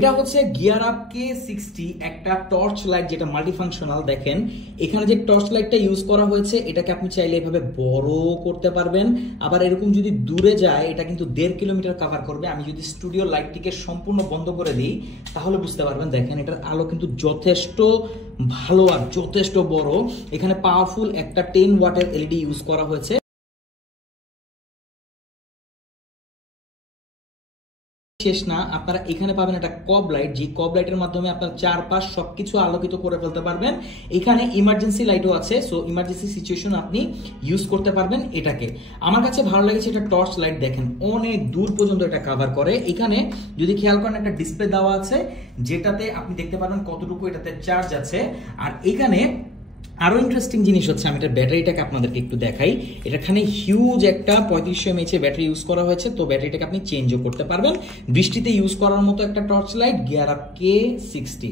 এটা হচ্ছে gear up K60 একটা টর্চ লাইট যেটা মাল্টিফাংশনাল। দেখেন এখানে যে টর্চ লাইটটা ইউজ করা হয়েছে এটাকে আপনি চাইলে এভাবে বড় করতে পারবেন, আবার এরকম যদি দূরে যায় এটা কিন্তু 1.5 কিলোমিটার কভার করবে। আমি যদি স্টুডিও লাইটটিকে সম্পূর্ণ বন্ধ করে দিই তাহলে বুঝতে পারবেন। দেখেন এটার আলো কিন্তু যথেষ্ট ভালো আর যথেষ্ট বড়। এখানে পাওয়ারফুল একটা 10 ওয়াটের এলইডি ইউজ করা হয়েছে। শেষ না, আপনারা এখানে পাবেন একটা কব লাইট, যে কব লাইটের মাধ্যমে আপনার চারপাশ সবকিছু আলোকিত করে ফেলতে পারবেন। এখানে ইমার্জেন্সি লাইটও আছে, সো ইমার্জেন্সি সিচুয়েশন আপনি ইউজ করতে পারবেন এটাকে। আমার কাছে ভালো লেগেছে এটা টর্চ লাইট, দেখেন অনেক দূর পর্যন্ত এটা কভার করে। এখানে যদি খেয়াল করেন একটা ডিসপ্লে দেওয়া আছে যেটাতে আপনি দেখতে পারবেন কতটুকু এটাতে চার্জ আছে। আর এখানে আরো ইন্টারেস্টিং জিনিস হচ্ছে, আমি এটার ব্যাটারিটাকে আপনাদেরকে একটু দেখাই। এখানে হিউজ একটা 3500 mAh ব্যাটারি ইউজ করা হয়েছে, তো ব্যাটারিটাকে আপনি চেঞ্জও করতে পারবেন। বৃষ্টিতে ইউজ করার মতো একটা torch light gear up K60।